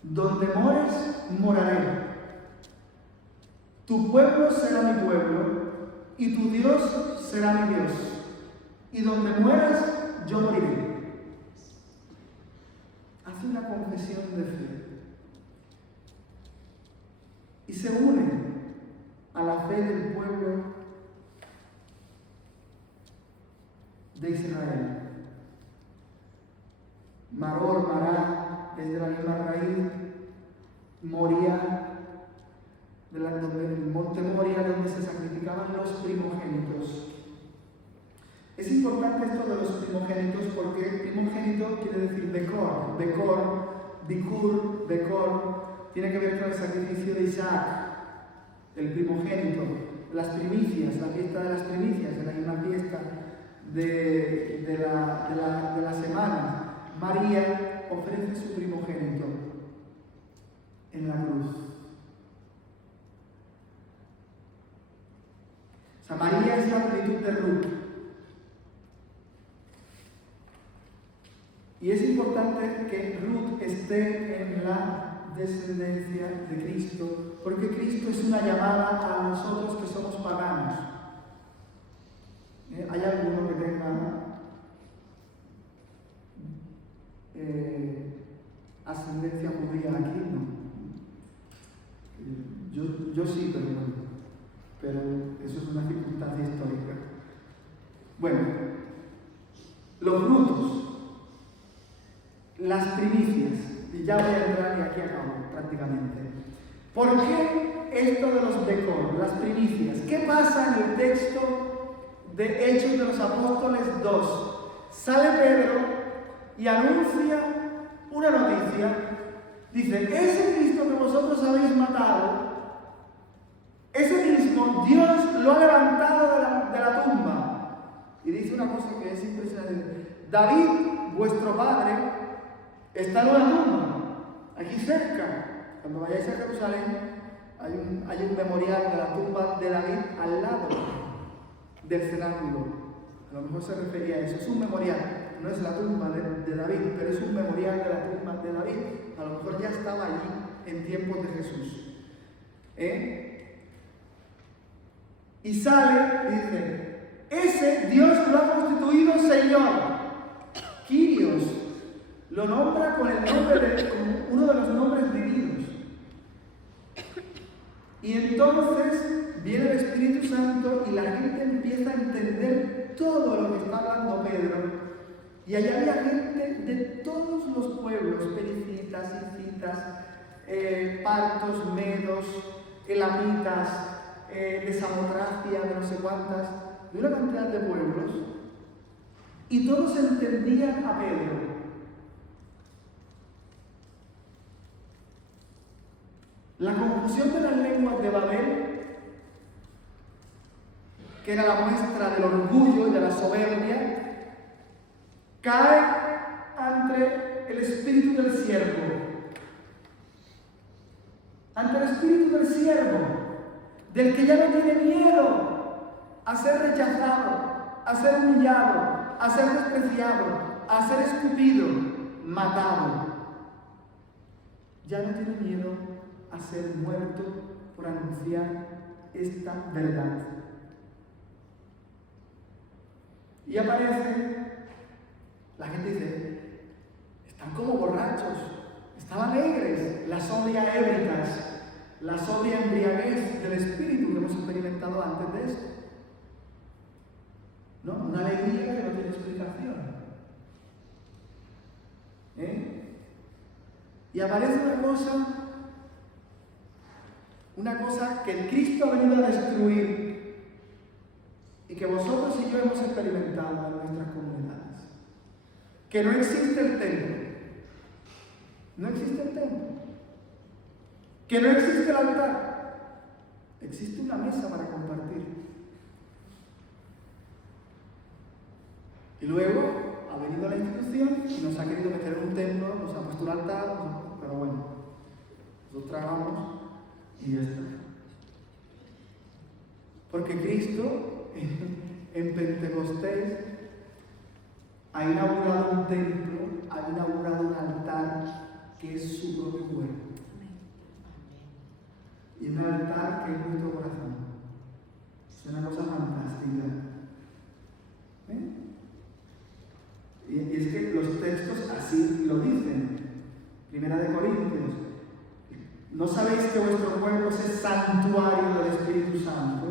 Donde mores, moraré. Tu pueblo será mi pueblo y tu Dios será mi Dios. Y donde mueras, yo moriré. Hace una confesión de fe. Y se une a la fe del pueblo de Israel. Maror, Mará, es de la misma raíz. Moría, del monte Moria, donde se sacrificaban los primogénitos. Es importante esto de los primogénitos porque primogénito quiere decir Bekor, Bikur, Bekor, tiene que ver con el sacrificio de Isaac, el primogénito, las primicias, la fiesta de las primicias, en la misma fiesta de la semana. María ofrece su primogénito en la cruz. O sea, María es la plenitud de Ruth. Y es importante que Ruth esté en la descendencia de Cristo, porque Cristo es una llamada a nosotros que somos paganos. ¿Hay alguno que tenga ascendencia judía aquí? No. Yo sí, pero eso es una circunstancia histórica. Bueno, los frutos, las primicias, y ya voy a entrar y aquí acabo prácticamente. ¿Por qué esto de los decor, las primicias? ¿Qué pasa en el texto de Hechos de los Apóstoles 2? Sale Pedro y anuncia una noticia. Dice, ese Cristo que vosotros habéis matado, ese mismo Dios lo ha levantado de la tumba. Y dice una cosa que es impresionante. David, vuestro padre, está en una tumba, aquí cerca. Cuando vayáis a Jerusalén, hay un memorial de la tumba de David al lado del cenáculo. A lo mejor se refería a eso. Es un memorial, no es la tumba de David, pero es un memorial de la tumba de David. A lo mejor ya estaba allí en tiempos de Jesús. Y sale y dice, ese Dios lo ha constituido Señor. Kyrios lo nombra con uno de los nombres divinos. Y entonces viene el Espíritu Santo y la gente empieza a entender todo lo que está hablando Pedro. Y allá había gente de todos los pueblos, pericitas, hititas, partos, medos, elamitas, de Samotracia, de no sé cuántas, de una cantidad de pueblos, y todos entendían a Pedro. La confusión de las lenguas de Babel, que era la muestra del orgullo y de la soberbia, cae ante el espíritu del siervo. Ante el espíritu del siervo, del que ya no tiene miedo a ser rechazado, a ser humillado, a ser despreciado, a ser escupido, matado. Ya no tiene miedo a ser muerto por anunciar esta verdad. Y aparece, la gente dice, están como borrachos, estaban alegres, las sobria ébricas, la sobria embriaguez del espíritu que hemos experimentado antes de esto. ¿No? Una alegría que no tiene explicación. Y aparece una cosa que el Cristo ha venido a destruir y que vosotros y yo hemos experimentado en nuestras comunidades. Que no existe el templo. No existe el templo. Que no existe el altar. Existe una mesa para compartir. Y luego ha venido la institución y nos ha querido meter en un templo, nos ha puesto un altar, pero bueno, nosotros tragamos y ya está. Porque Cristo en Pentecostés ha inaugurado un templo, ha inaugurado un altar que es su propio cuerpo. Y un altar que es nuestro corazón. Es una cosa fantástica. Y es que los textos así lo dicen. Primera de Corintios. ¿No sabéis que vuestro cuerpo es el santuario del Espíritu Santo?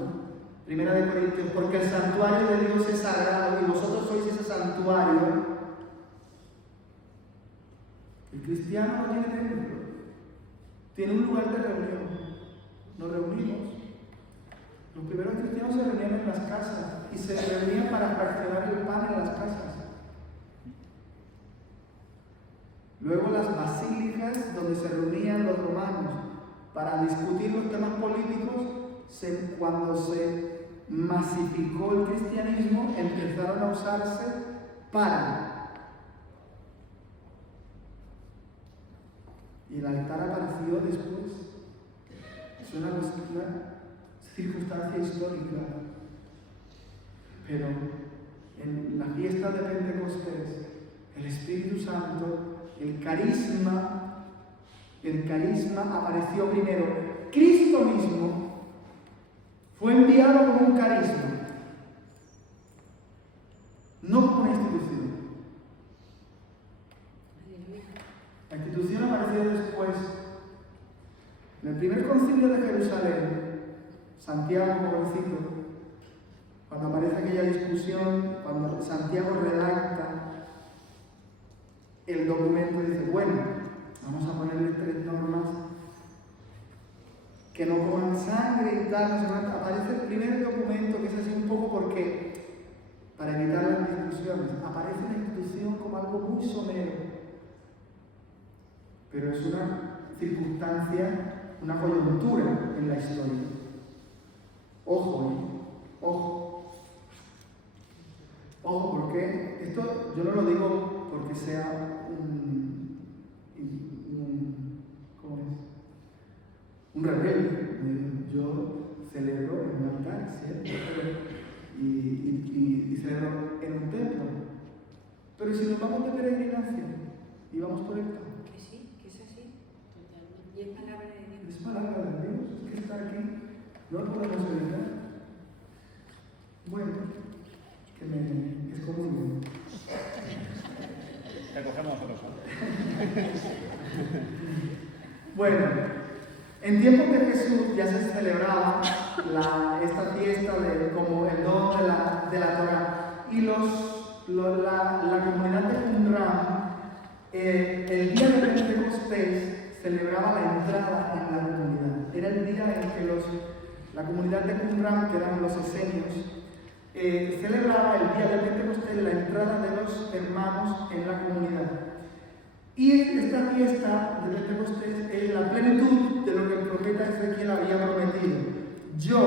Primera de Corintios, porque el santuario de Dios es sagrado y vosotros sois ese santuario. El cristiano no tiene templo, tiene un lugar de reunión. Nos reunimos. Los primeros cristianos se reunían en las casas y se reunían para fraccionar el pan en las casas. Luego las basílicas donde se reunían los romanos para discutir los temas políticos, cuando se masificó el cristianismo, empezaron a usarse para. Y el altar apareció después. Es una circunstancia histórica. Pero en la fiesta de Pentecostés, El Espíritu Santo, el carisma apareció primero. Cristo mismo fue enviado como un carisma, no como una institución. La institución apareció después. En el primer concilio de Jerusalén, Santiago, jovencito, cuando aparece aquella discusión, cuando Santiago redacta el documento, dice, bueno, vamos a ponerle 3 normas, que no coman sangre y tal, no sé cuánto. Aparece el primer documento, que es así un poco porque, para evitar las discusiones, aparece la institución como algo muy somero, pero es una circunstancia, una coyuntura en la historia. Ojo, porque esto yo no lo digo porque sea un rebelde. Yo celebro en un altar, ¿cierto? Y celebro en un templo. Pero si nos vamos de peregrinación y vamos por el campo, Que sí, que es así. Totalmente. Y es palabra de Dios. es palabra de Dios, es que está aquí, no lo podemos evitar. Bueno, es común. Te cogemos nosotros. Bueno, en tiempos de Jesús ya se celebraba esta fiesta como el don de la Torah. Y la comunidad de Qumran, el día de Pentecostés, celebraba la entrada en la comunidad. Era el día en que la comunidad de Qumran, que eran los esenios, celebraba el día de Pentecostés la entrada de los hermanos en la comunidad. Y esta fiesta de Pentecostés es la plenitud de lo que el profeta Ezequiel había prometido. Yo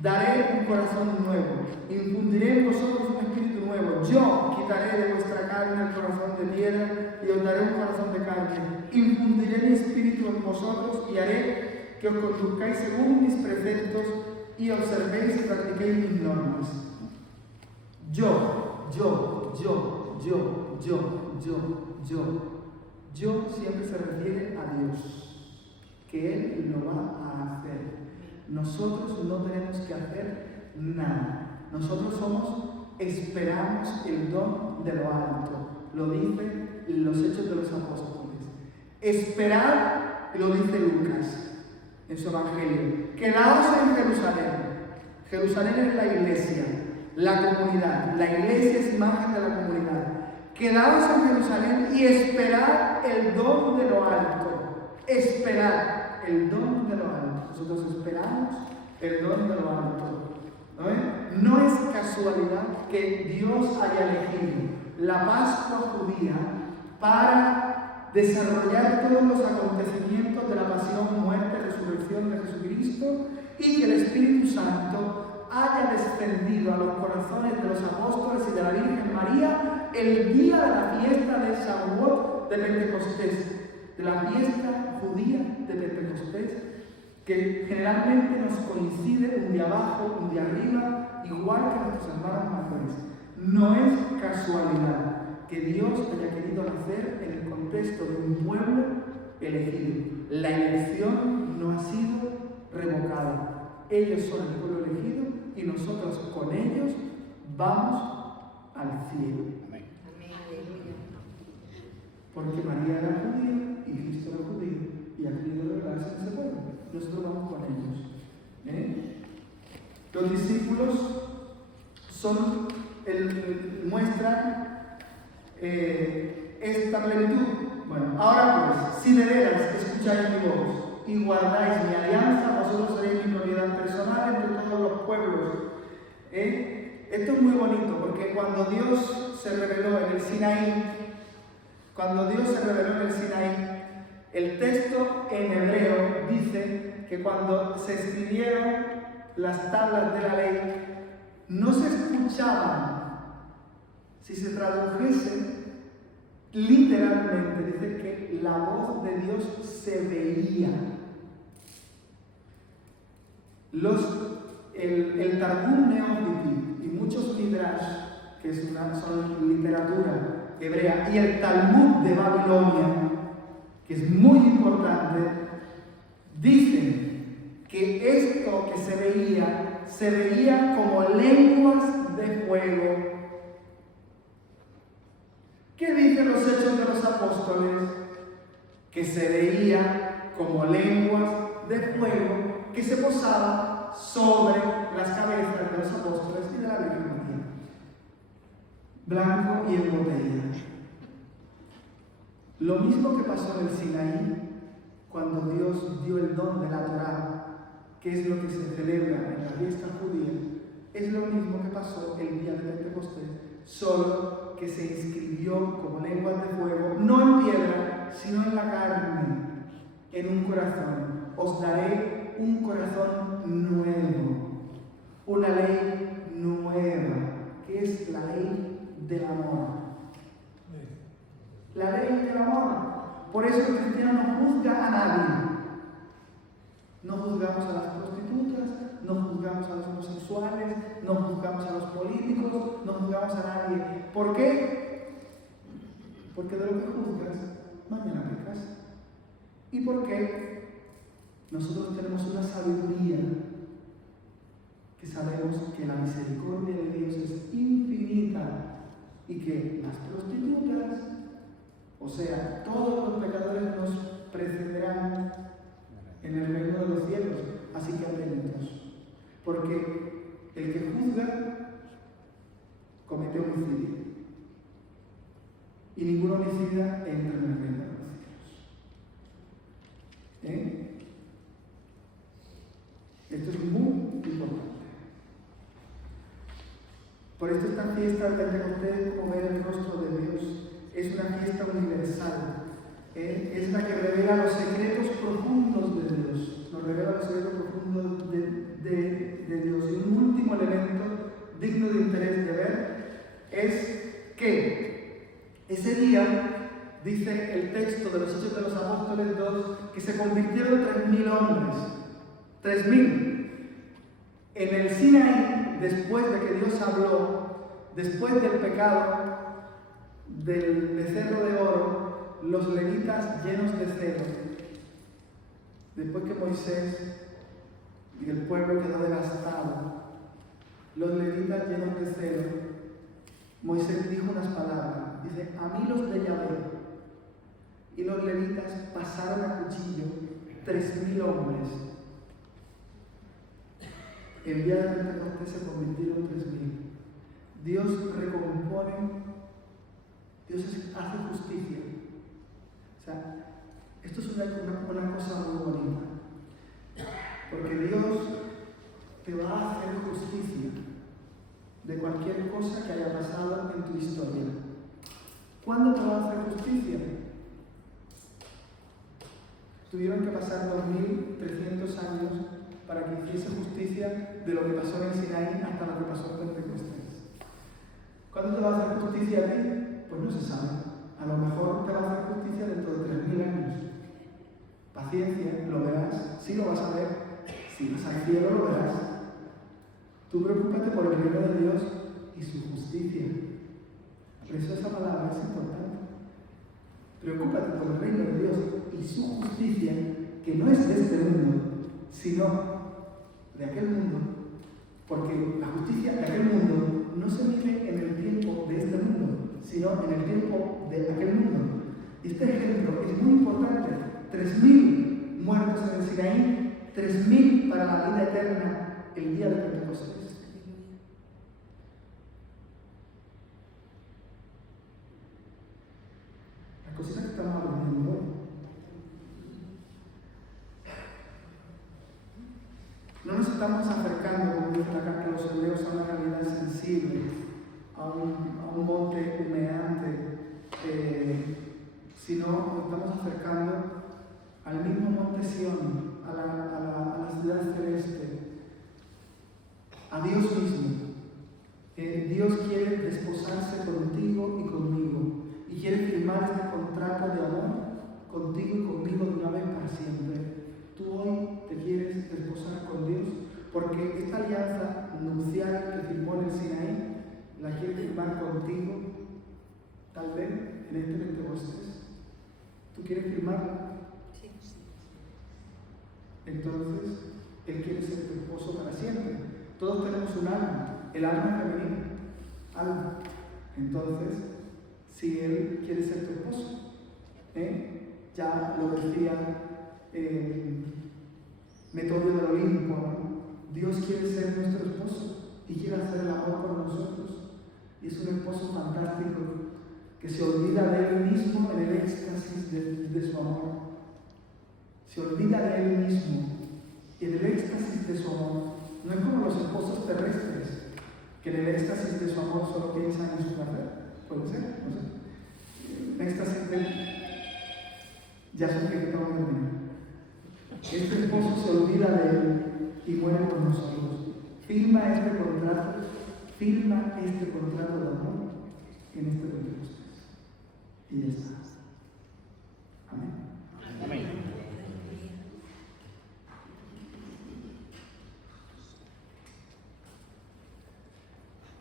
daré un corazón nuevo, infundiré en vosotros un espíritu nuevo. Yo quitaré de vuestra carne el corazón de piedra y os daré un corazón de carne. Infundiré mi espíritu en vosotros y haré que os conduzcáis según mis preceptos y observéis y practiquéis mis normas. Yo siempre se refiere a Dios, que Él lo va a hacer. Nosotros no tenemos que hacer nada. Nosotros esperamos el don de lo alto. Lo dicen los Hechos de los Apóstoles. Esperad, lo dice Lucas en su Evangelio. Quedaos en Jerusalén. Jerusalén es la iglesia, la comunidad. La iglesia es imagen de la comunidad. Quedaos en Jerusalén y esperad el don de lo alto. Esperad el don de lo alto. Nosotros esperamos el don de lo alto. No es casualidad que Dios haya elegido la Pascua judía para desarrollar todos los acontecimientos de la pasión, muerte y resurrección de Jesucristo, y que el Espíritu Santo haya descendido a los corazones de los apóstoles y de la Virgen María el día de la fiesta de Shavuot de Pentecostés, de la fiesta judía de Pentecostés, que generalmente nos coincide un día abajo, un día arriba, igual que nuestros hermanos mayores. No es casualidad que Dios haya querido nacer en el contexto de un pueblo elegido. La elección no ha sido revocada. Ellos son el pueblo elegido y nosotros con ellos vamos al cielo. Amén. Porque María era judía y Cristo era judío y ha querido revelarse en ese pueblo. Nosotros vamos con ellos. Los discípulos muestran esta plenitud. Bueno, ahora pues, si de veras escucháis mi voz y guardáis mi alianza, vosotros seréis mi propiedad personal entre todos los pueblos. Esto es muy bonito porque cuando Dios se reveló en el Sinaí, el texto en hebreo dice que cuando se escribieron las tablas de la ley, no se escuchaban. Si se tradujese literalmente, dice que la voz de Dios se veía. El Targum Neofiti y muchos Midrash, que son literatura hebrea y el Talmud de Babilonia, que es muy importante, dicen que esto que se veía como lenguas de fuego. ¿Qué dicen los Hechos de los Apóstoles? Que se veía como lenguas de fuego que se posaba sobre las cabezas de los apóstoles y de la Virgen María. Blanco y en botella. Lo mismo que pasó en el Sinaí, cuando Dios dio el don de la Torá, que es lo que se celebra en la fiesta judía, es lo mismo que pasó el día de Pentecostés, solo que se inscribió como lenguas de fuego, no en piedra, sino en la carne, en un corazón. Os daré un corazón nuevo, una ley nueva, que es la ley del amor. La ley del amor. Por eso el cristiano no juzga a nadie. No juzgamos a las prostitutas, no juzgamos a los homosexuales, no juzgamos a los políticos, no juzgamos a nadie. ¿Por qué? Porque de lo que juzgas, mañana pecas. ¿Y por qué? Nosotros tenemos una sabiduría que sabemos que la misericordia de Dios es infinita y que las prostitutas, o sea, todos los pecadores nos precederán en el reino de los cielos, así que atentos, porque el que juzga comete homicidio y ningún homicida entra en el reino de los cielos. Esto es muy importante. Por esto esta fiesta del Pentecostés, como ver el rostro de Dios, es una fiesta universal. Es la que revela los secretos profundos de Dios. Nos revela los secretos profundos de Dios. Y un último elemento digno de interés de ver es que ese día, dice el texto de los Hechos de los Apóstoles 2, que se convirtieron 3.000 hombres. 3.000. En el Sinaí, después de que Dios habló, después del pecado del becerro de oro, los levitas llenos de celo, después que Moisés y el pueblo quedó devastado, los levitas llenos de celo, Moisés dijo unas palabras, dice: a mí los de Yahvé, y los levitas pasaron a cuchillo 3.000 hombres. El día de Pentecostés se convirtieron 3.000. Dios recompone, Dios hace justicia. O sea, esto es una cosa muy bonita, porque Dios te va a hacer justicia de cualquier cosa que haya pasado en tu historia. ¿Cuándo te va a hacer justicia? Tuvieron que pasar 2.300 años para que hiciese justicia de lo que pasó en el Sinaí hasta lo que pasó en Pentecostés. ¿Cuándo te va a hacer justicia a ti? Pues no se sabe. A lo mejor te va a hacer justicia dentro de 3.000 años. Paciencia, lo verás. Sí lo vas a ver. Si vas al cielo lo verás. Tú preocúpate por el reino de Dios y su justicia. Por eso esa palabra es importante. Preocúpate por el reino de Dios y su justicia, que no es de este mundo, sino de aquel mundo. Porque la justicia de aquel mundo no se mide en el tiempo de este mundo, sino en el tiempo de aquel mundo. Este ejemplo es muy importante. 3.000 muertos en el Sinaí, 3.000 para la vida eterna el día de Pentecostés. Las cositas que estamos aprendiendo hoy. No nos estamos acercando, como dice la carta de los Hebreos, a una realidad sensible, a un monte humeante, sino nos estamos acercando al mismo monte Sión, a la ciudad celeste, a Dios mismo. Dios quiere desposarse contigo y conmigo, y quiere firmar este contrato de amor contigo y conmigo de una vez para siempre. Tú hoy te quieres desposar con Dios, porque esta alianza nupcial que firmó en el Sinaí, la quiere firmar contigo, tal vez Sí. Entonces, Él quiere ser tu esposo para siempre. Todos tenemos un alma, el alma femenina, alma. Entonces, si Él quiere ser tu esposo, ya lo decía Metodio del Olimpo, ¿no? Dios quiere ser nuestro esposo y quiere hacer el amor con nosotros. Y es un esposo fantástico que se olvida de Él mismo en el éxtasis de su amor. Se olvida de Él mismo y en el éxtasis de su amor. No es como los esposos terrestres, que en el éxtasis de su amor solo piensan en su placer. Puede ser, no sé. El éxtasis de... Ya sé que estamos terminando. Este esposo se olvida de Él y muere con nosotros. Firma este contrato de amor en este Pentecostés. Y ya está. Amén. Amén.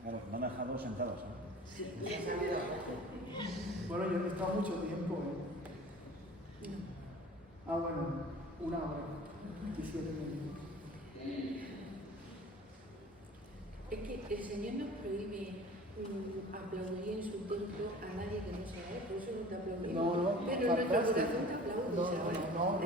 Claro, no me dejado sentados. Sí. Bueno, yo no he estado mucho tiempo. Ah, bueno, 1 hora, 17 minutos. Es que el Señor nos prohíbe aplaudir en su templo a nadie que no sea Él, por eso no te aplaudimos. No, pero en nuestro fantástico. corazón te aplaudimos. No,